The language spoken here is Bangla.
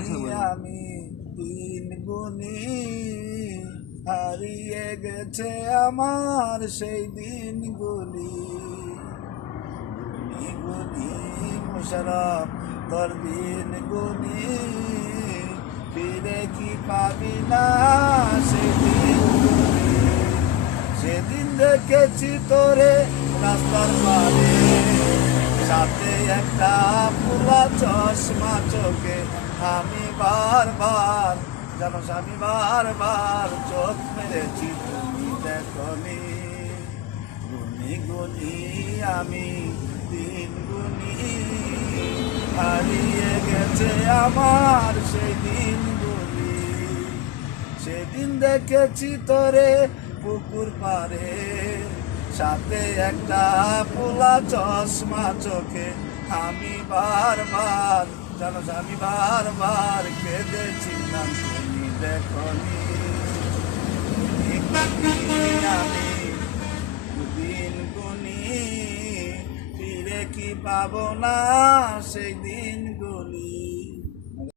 আমি দিন গুনি হারিয়ে গেছে আমার সেই দিনগুলি গুনি গুনি মুশারফ তোর দিন গুনি ফিরে কি পাবি না সেই দিনগুলি সেদিন দেখেছি তোরে রাস্তার পারে সাথে একটা পুরা চশমা চোখে আমি বারবার জানো আমি বারবার চোখ মেরেছি তুমি দেখনি গুনি গুনি আমি দিন গুনি হারিয়ে গেছে আমার সেই দিনগুলি সেদিন দেখেছি তোরে পুকুর পারে সাথে একটা পোলা চশমা চোখে আমি বারবার জানো আমি বারবার কেঁদেছিলাম তুমি দেখনি আমি দিন গুনি ফিরে কি পাবো না সেই দিনগুলি।